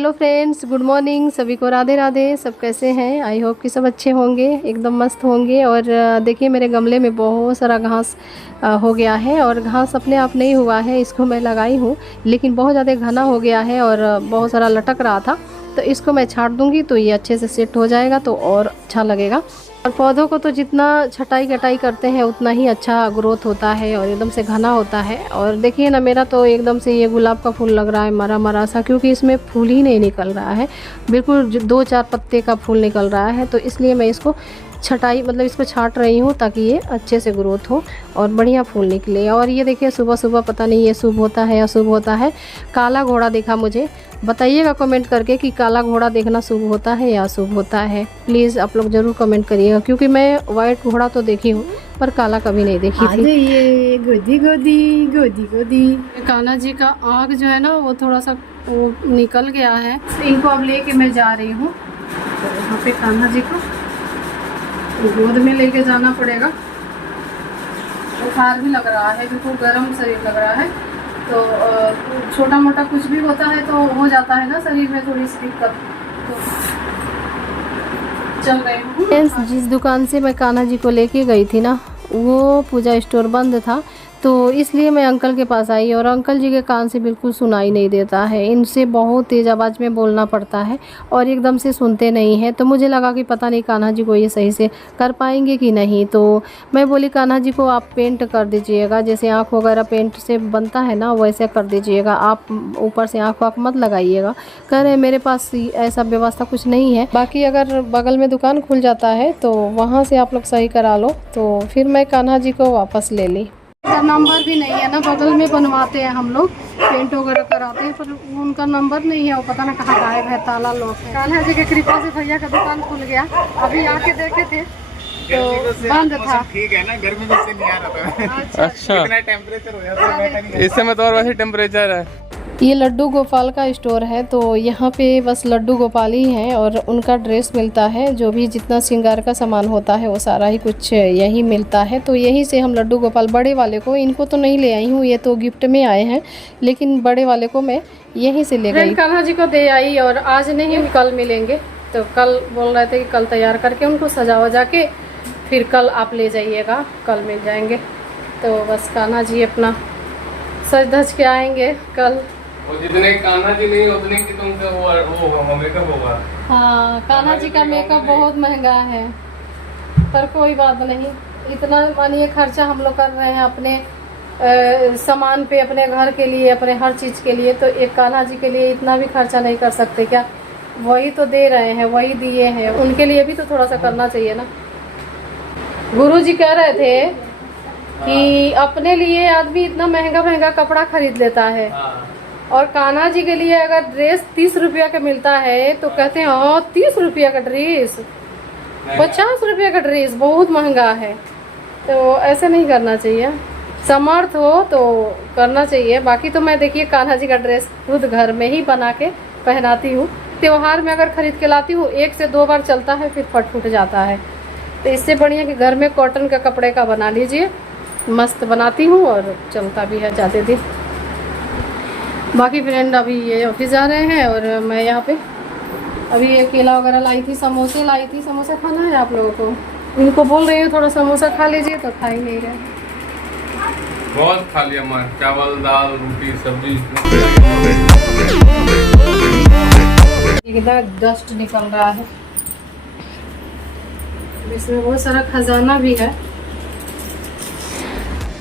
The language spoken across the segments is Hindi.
Hello friends, good morning. सभी को राधे राधे। सब कैसे हैं? आई होप कि सब अच्छे होंगे, एकदम मस्त होंगे। और देखिए मेरे गमले में बहुत सारा घास हो गया है, और घास अपने आप नहीं हुआ है, इसको मैं लगाई हूँ, लेकिन बहुत ज़्यादा घना हो गया है और बहुत सारा लटक रहा था। तो इसको मैं छांट दूँगी तो ये अच्छे से सेट हो जाएगा, तो और अच्छा लगेगा। और पौधों को तो जितना छटाई कटाई करते हैं उतना ही अच्छा ग्रोथ होता है और एकदम से घना होता है। और देखिए ना, मेरा तो एकदम से ये गुलाब का फूल लग रहा है मरा मरा सा, क्योंकि इसमें फूल ही नहीं निकल रहा है, बिल्कुल 2-4 पत्ते का फूल निकल रहा है। तो इसलिए मैं इसको छटाई मतलब इसको छांट रही हूँ ताकि ये अच्छे से ग्रोथ हो और बढ़िया फूल निकले। और ये देखिए सुबह सुबह पता नहीं ये शुभ होता है या अशुभ होता है, काला घोड़ा देखा मुझे। बताइएगा कमेंट करके कि काला घोड़ा देखना शुभ होता है या अशुभ होता है। प्लीज़ आप लोग ज़रूर कमेंट करिएगा, क्योंकि मैं वाइट घोड़ा तो देखी हूँ पर काला कभी नहीं देखी थी। ये गोदी गोदी गोदी गोदी कान्हा जी का आँख जो है ना वो थोड़ा सा वो निकल गया है। इनको अब लेके मैं जा रही हूँ, तो यहाँ पे कान्हा जी को गोद में लेके जाना पड़ेगा। बुखार भी लग रहा है, बिल्कुल गर्म शरीर लग रहा है। तो छोटा मोटा कुछ भी होता है तो हो जाता है ना शरीर में थोड़ी सी दिक्कत, तो चल रही हूँ। जिस दुकान से मैं कान्हा जी को लेके गई थी ना, वो पूजा स्टोर बंद था, तो इसलिए मैं अंकल के पास आई। और अंकल जी के कान से बिल्कुल सुनाई नहीं देता है, इनसे बहुत तेज़ आवाज़ में बोलना पड़ता है और एकदम से सुनते नहीं हैं। तो मुझे लगा कि पता नहीं कान्हा जी को ये सही से कर पाएंगे कि नहीं। तो मैं बोली कान्हा जी को आप पेंट कर दीजिएगा, जैसे आँख वगैरह पेंट से बनता है ना वैसे कर दीजिएगा, आप ऊपर से आँख वाँख मत लगाइएगा। कह रहे मेरे पास ऐसा व्यवस्था कुछ नहीं है, बाकी अगर बगल में दुकान खुल जाता है तो वहाँ से आप लोग सही करा लो। तो फिर मैं कान्हा जी को वापस ले ली। नंबर भी नहीं है ना, बगल में बनवाते हैं हम लोग, पेंट वगैरह कराते हैं, पर उनका नंबर नहीं है, वो पता ना कहाँ गायब है, ताला लॉक है। कान्हा जी की कृपा से भैया का दुकान खुल गया, अभी आके देखे थे तो बंद था। ठीक है ना, गर्मी में से नहीं आ रहा था। अच्छा इतना टेम्परेचर हो जाता है इस समय तो और वैसे टेम्परेचर है। ये लड्डू गोपाल का स्टोर है, तो यहाँ पे बस लड्डू गोपाल ही हैं और उनका ड्रेस मिलता है। जो भी जितना श्रृंगार का सामान होता है वो सारा ही कुछ यही मिलता है। तो यहीं से हम लड्डू गोपाल बड़े वाले को, इनको तो नहीं ले आई हूँ, ये तो गिफ्ट में आए हैं, लेकिन बड़े वाले को मैं यहीं से ले गई। कान्हा जी को दे आई और आज नहीं कल मिलेंगे, तो कल बोल रहे थे कि कल तैयार करके उनको सजा वजा के फिर कल आप ले जाइएगा, कल मिल जाएंगे। तो बस कान्हा जी अपना सज धज के आएंगे कल। वो जितने कान्हा जी नहीं उतने की तुमसे वो मेकअप होगा। हाँ, कान्हा जी का मेकअप बहुत महंगा है, पर कोई बात नहीं, इतना मानिए खर्चा हम लोग कर रहे हैं अपने सामान पे, अपने घर के लिए, अपने हर चीज़ के लिए। तो एक कान्हा जी के लिए इतना भी खर्चा नहीं कर सकते क्या? वही तो दे रहे हैं, वही दिए हैं, उनके लिए भी तो थोड़ा सा करना चाहिए ना। गुरुजी कह रहे थे कि अपने लिए आदमी इतना महंगा महंगा कपड़ा खरीद लेता है, और कान्हा जी के लिए अगर ड्रेस 30 रुपया का मिलता है तो कहते हैं हाँ 30 रुपया का ड्रेस, 50 रुपया का ड्रेस बहुत महंगा है। तो ऐसे नहीं करना चाहिए, समर्थ हो तो करना चाहिए। बाकी तो मैं देखिए कान्हा जी का ड्रेस खुद घर में ही बना के पहनाती हूँ। त्योहार में अगर खरीद के लाती हूँ 1 से 2 बार चलता है, फिर फट फूट जाता है। तो इससे बढ़िया कि घर में कॉटन का कपड़े का बना लीजिए, मस्त बनाती हूँ और चलता भी है ज़्यादा दिन। बाकी फ्रेंड अभी ये ऑफिस जा रहे हैं और मैं यहाँ पे अभी ये केला वगैरह लाई थी, समोसे लाई थी। समोसा खाना है आप लोगों को? इनको बोल रही हूँ थोड़ा समोसा खा लीजिए, तो खा ही नहीं रहे। बहुत खा लिया मैं, चावल दाल रोटी सब्जी। कितना डस्ट निकल रहा है, इसमें बहुत सारा खजाना भी है।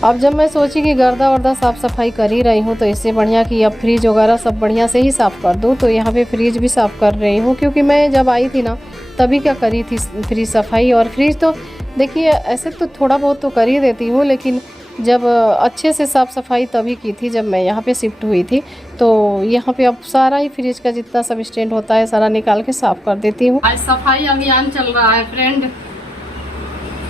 अब जब मैं सोची कि गर्दा वर्दा साफ़ सफाई कर ही रही हूँ, तो इससे बढ़िया कि अब फ्रिज वगैरह सब बढ़िया से ही साफ़ कर दूँ। तो यहाँ पे फ्रिज भी साफ़ कर रही हूँ, क्योंकि मैं जब आई थी ना तभी क्या करी थी फ्रिज सफाई। और फ्रिज तो देखिए ऐसे तो थोड़ा बहुत तो कर ही देती हूँ, लेकिन जब अच्छे से साफ़ सफाई तभी की थी जब मैं यहाँ पे शिफ्ट हुई थी। तो यहाँ पे अब सारा ही फ्रिज का जितना सब स्टैंड होता है सारा निकाल के साफ़ कर देती हूँ। आज सफाई अभियान चल रहा है फ्रेंड,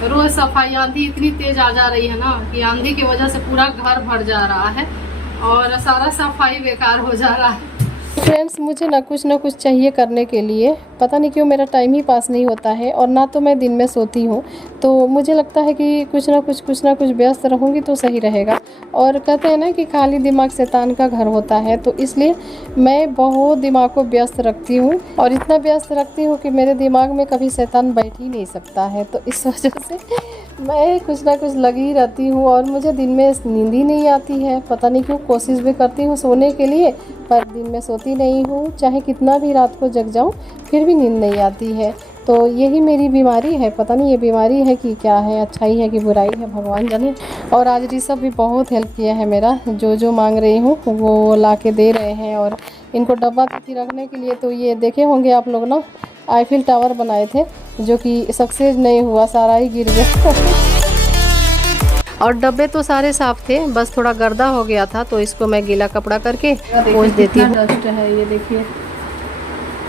रोज सफाई। आंधी इतनी तेज आ जा रही है ना कि आंधी की वजह से पूरा घर भर जा रहा है और सारा सफाई बेकार हो जा रहा है। फ्रेंड्स मुझे ना कुछ चाहिए करने के लिए, पता नहीं क्यों मेरा टाइम ही पास नहीं होता है, और ना तो मैं दिन में सोती हूँ। तो मुझे लगता है कि कुछ ना कुछ व्यस्त रहूँगी तो सही रहेगा। और कहते हैं ना कि खाली दिमाग शैतान का घर होता है, तो इसलिए मैं बहुत दिमाग को व्यस्त रखती हूँ, और इतना व्यस्त रखती हूँ कि मेरे दिमाग में कभी शैतान बैठ ही नहीं सकता है। तो इस वजह से मैं कुछ ना कुछ लगी रहती हूँ, और मुझे दिन में नींद ही नहीं आती है। पता नहीं क्यों, कोशिश भी करती हूँ सोने के लिए, पर दिन में सोती नहीं हूँ। चाहे कितना भी रात को जग जाऊँ फिर भी नींद नहीं आती है। तो यही मेरी बीमारी है। पता नहीं ये बीमारी है कि क्या है, अच्छाई है कि बुराई है, भगवान जाने। और आज ऋषभ भी बहुत हेल्प किया है मेरा, जो मांग रही हूँ वो ला के दे रहे हैं। और इनको डब्बा तिथि रखने के लिए, तो ये देखे होंगे आप लोग ना, आईफिल टावर बनाए थे जो कि सक्सेस नहीं हुआ, सारा ही गिर गया। और डब्बे तो सारे साफ थे, बस थोड़ा गर्दा हो गया था, तो इसको मैं गीला कपड़ा करके पोंछ देती हूँ। डस्ट है, ये देखिए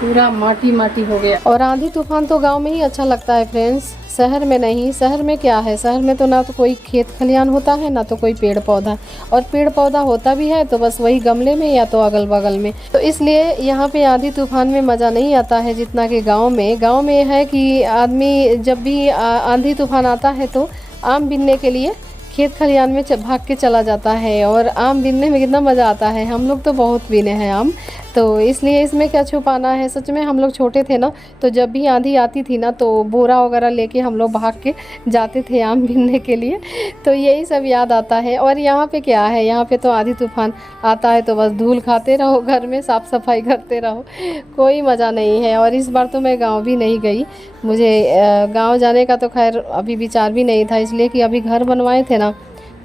पूरा माटी माटी हो गया। और आंधी तूफान तो गांव में ही अच्छा लगता है फ्रेंड्स, शहर में नहीं। शहर में क्या है, शहर में तो ना तो कोई खेत खलियान होता है, ना तो कोई पेड़ पौधा, और पेड़ पौधा होता भी है तो बस वही गमले में या तो अगल बगल में। तो इसलिए यहाँ पे आंधी तूफान में मज़ा नहीं आता है जितना कि गाँव में। गाँव में है कि आदमी जब भी आंधी तूफान आता है तो आम बीनने के लिए खेत खलियान में भाग के चला जाता है, और आम बीनने में कितना मज़ा आता है। हम लोग तो बहुत बीने हैं आम, तो इसलिए इसमें क्या छुपाना है। सच में हम लोग छोटे थे ना, तो जब भी आंधी आती थी ना, तो बोरा वगैरह लेके हम लोग भाग के जाते थे आम बीनने के लिए। तो यही सब याद आता है। और यहाँ पे क्या है, यहाँ पे तो आंधी तूफान आता है तो बस धूल खाते रहो, घर में साफ़ सफाई करते रहो, कोई मज़ा नहीं है। और इस बार तो मैं गाँव भी नहीं गई। मुझे गाँव जाने का तो खैर अभी विचार भी नहीं था, इसलिए कि अभी घर बनवाए थे ना,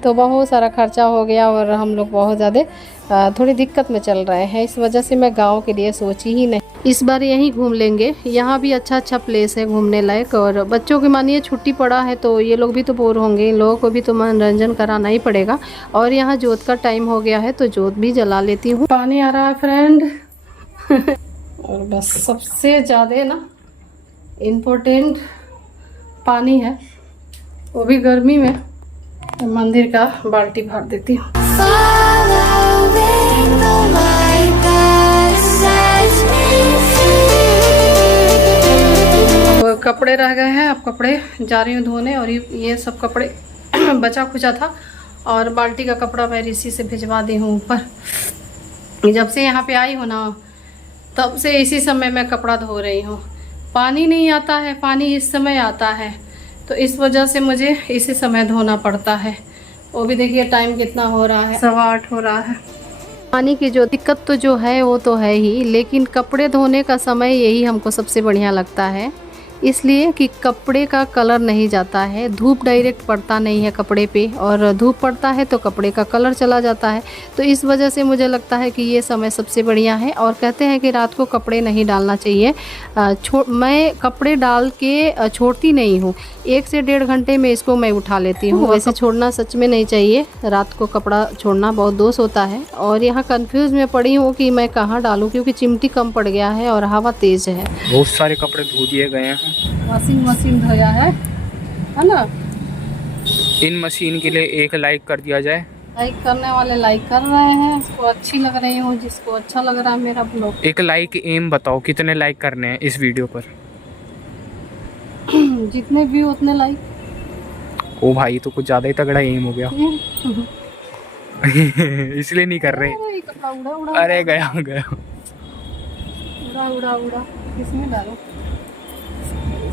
तो बहुत सारा खर्चा हो गया, और हम लोग बहुत ज़्यादा थोड़ी दिक्कत में चल रहे हैं। इस वजह से मैं गांव के लिए सोची ही नहीं। इस बार यहीं घूम लेंगे, यहाँ भी अच्छा प्लेस है घूमने लायक। और बच्चों की मानिए छुट्टी पड़ा है तो ये लोग भी तो बोर होंगे, इन लोगों को भी तो मनोरंजन कराना ही पड़ेगा। और यहाँ जोत का टाइम हो गया है तो जोत भी जला लेती हूँ। पानी आ रहा है फ्रेंड। और बस सबसे ज़्यादा ना इम्पोर्टेंट पानी है, वो भी गर्मी में। तो मंदिर का बाल्टी भर देती हूँ। कपड़े रह गए हैं, अब कपड़े जा रही हूँ धोने। और ये सब कपड़े बचा खुचा था, और बाल्टी का कपड़ा मैं ऋषि से भिजवा दी हूँ ऊपर। जब से यहाँ पे आई हूँ ना, तब से इसी समय मैं कपड़ा धो रही हूँ। पानी नहीं आता है, पानी इस समय आता है, तो इस वजह से मुझे इसी समय धोना पड़ता है। वो भी देखिए टाइम कितना हो रहा है, 8:15 हो रहा है। पानी की जो दिक्कत तो जो है वो तो है ही, लेकिन कपड़े धोने का समय यही हमको सबसे बढ़िया लगता है, इसलिए कि कपड़े का कलर नहीं जाता है, धूप डायरेक्ट पड़ता नहीं है कपड़े पे, और धूप पड़ता है तो कपड़े का कलर चला जाता है। तो इस वजह से मुझे लगता है कि ये समय सबसे बढ़िया है। और कहते हैं कि रात को कपड़े नहीं डालना चाहिए। मैं कपड़े डाल के छोड़ती नहीं हूँ, 1 से 1.5 घंटे में इसको मैं उठा लेती हूँ। वैसे छोड़ना सच में नहीं चाहिए, रात को कपड़ा छोड़ना बहुत दोष होता है। और यहाँ कंफ्यूज में पड़ी हूँ कि मैं कहाँ डालूँ, क्योंकि चिमटी कम पड़ गया है और हवा तेज़ है। बहुत सारे कपड़े धो दिए गए हैं, वॉशिंग मशीन धोया है ना। इन मशीन के लिए एक लाइक कर दिया जाए। लाइक करने वाले लाइक कर रहे हैं, उसको अच्छी लग रही हूँ, जिसको अच्छा लग रहा है मेरा ब्लॉग। एक लाइक एम बताओ, कितने लाइक करने हैं इस वीडियो पर? जितने व्यू उतने लाइक। ओ भाई, तो कुछ ज्यादा ही तगड़ा एम हो गया। इसलिए नहीं कर रहे। अरे गया उड़ा किसमें डालो,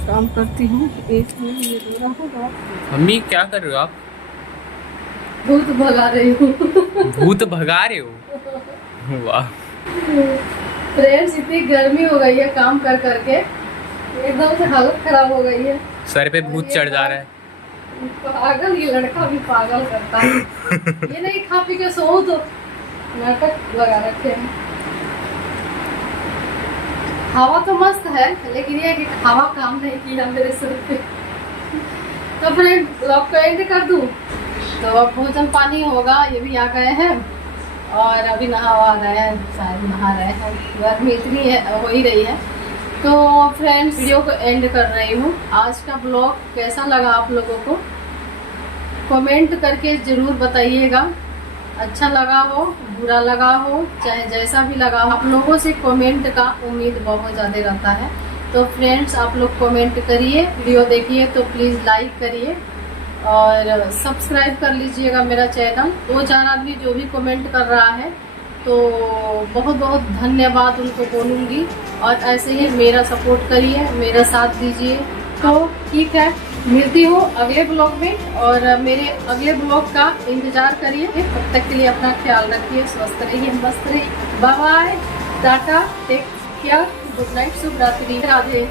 काम करती हूँ। एक में ये पूरा होगा। मम्मी क्या कर रहे हो आप? भूत भगा रही हूँ। भूत भगा रहे हो? वाह फ्रेंड्स, इतनी गर्मी हो गई है काम कर करके, एकदम से हालत खराब हो गई है। सर पे भूत चढ़ जा रहा है। पागल, ये लड़का भी पागल करता है। ये नहीं खा पी के सो तो नाटक लगा रखे हैं। हवा तो मस्त है, लेकिन ये कि हवा काम नहीं किया मेरे सर पे। तो फ्रेंड, ब्लॉग को एंड कर दूं। तो अब भोजन पानी होगा, ये भी आ गए हैं और अभी नहा रहे हैं, शायद नहा रहे हैं। गर्मी इतनी है, हो ही रही है। तो फ्रेंड्स, वीडियो को एंड कर रही हूँ। आज का ब्लॉग कैसा लगा आप लोगों को कमेंट करके ज़रूर बताइएगा। अच्छा लगा हो, बुरा लगा हो, चाहे जैसा भी लगा हो, आप लोगों से कमेंट का उम्मीद बहुत ज़्यादा रहता है। तो फ्रेंड्स आप लोग कमेंट करिए, वीडियो देखिए तो प्लीज़ लाइक करिए और सब्सक्राइब कर लीजिएगा मेरा चैनल। 2-4 आदमी जो भी कमेंट कर रहा है तो बहुत बहुत धन्यवाद उनको बोलूँगी, और ऐसे ही मेरा सपोर्ट करिए, मेरा साथ दीजिए। तो ठीक है, मिलती हूँ अगले ब्लॉग में, और मेरे अगले ब्लॉग का इंतज़ार करिए। तब तक के लिए अपना ख्याल रखिए, स्वस्थ रहिए, मस्त रहिए। Bye bye, tata, take care, good night, शुभ रात्रि, राधे।